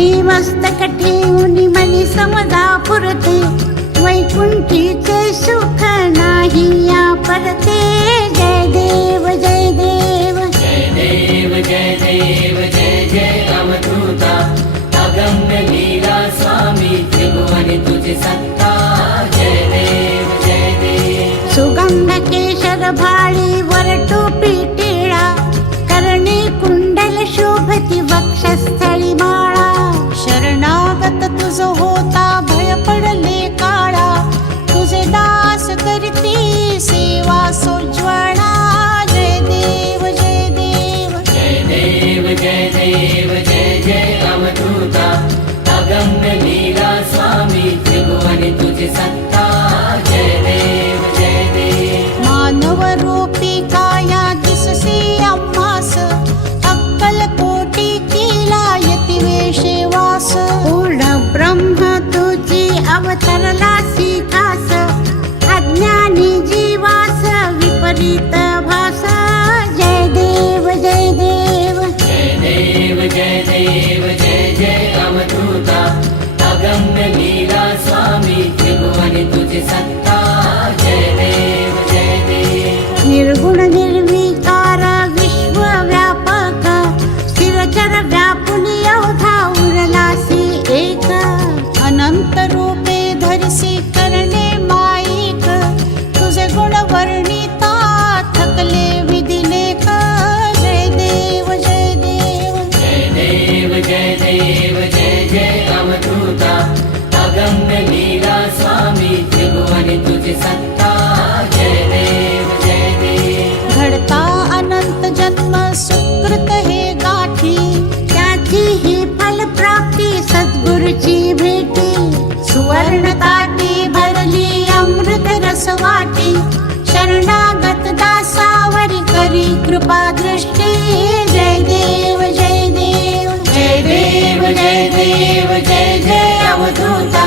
धरणी मस्तक ठेवून मनी समजा पुरते, वैकुंठीचे सुख नाही या परते. जय देव जय देव जय देव जय देव जय जय अवधूता, अगम्य लीला स्वामी त्रिभुवन तुझी सत्ता. जय देव जय देव. सुगंध केशर भाळी वर टोपी टिळा, कर्णी कुंडल शोभती वक्षस्थळी माळा. शरणागत तुझ होता भय पडले काळा, तुझे दास करती सेवा सोज्वळा. जय देव जय देव जय देव जय देव जय जय अवधूता, अगम्य लीला स्वामी त्रिभुवन तुझी सत्ता. जय देव जय देव. मानव रूपी काया दिससी आम्हास, अक्कल कोटी केला यती वेशे वास. पूर्ण ब्रह्म तुझी अवतरलासी ठास, अज्ञानी जीवास विपरीत भास. जय देव जय देव जय देव जय देव जय जय अवधूता, अगम्य लीला स्वामी त्रिभुवन तुझी सत्ता. जय देव जय देव. निर्गुण निर्विकार विश्वव्यापक, स्थिरचर व्यापुनी अवधा उरलासी एक. अनंत रूपे धरसी करणे माईक, तुझे गुण वर्णिता थकले विधिलेख. जय देव जय देव जय देव जय देव जय जय अवधूता, अगम्य लीला स्वामी त्रिभुवन तुझी सत्ता. जय देव जय देव. घडता अनंत जन्म सुकृत हे गाठी, त्याची ही फलप्राप्ती सद्गुरूची भेटी. सुवर्ण ताटी भरली अमृत रस वाटी, शरणागत दासावरी करी कृपा दृष्टी. जय देव जय देव जय देव जय देव जय जय अवधूता,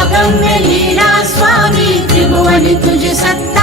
अगम्य लीला स्वामी त्रिभुवन तुझी सत्ता.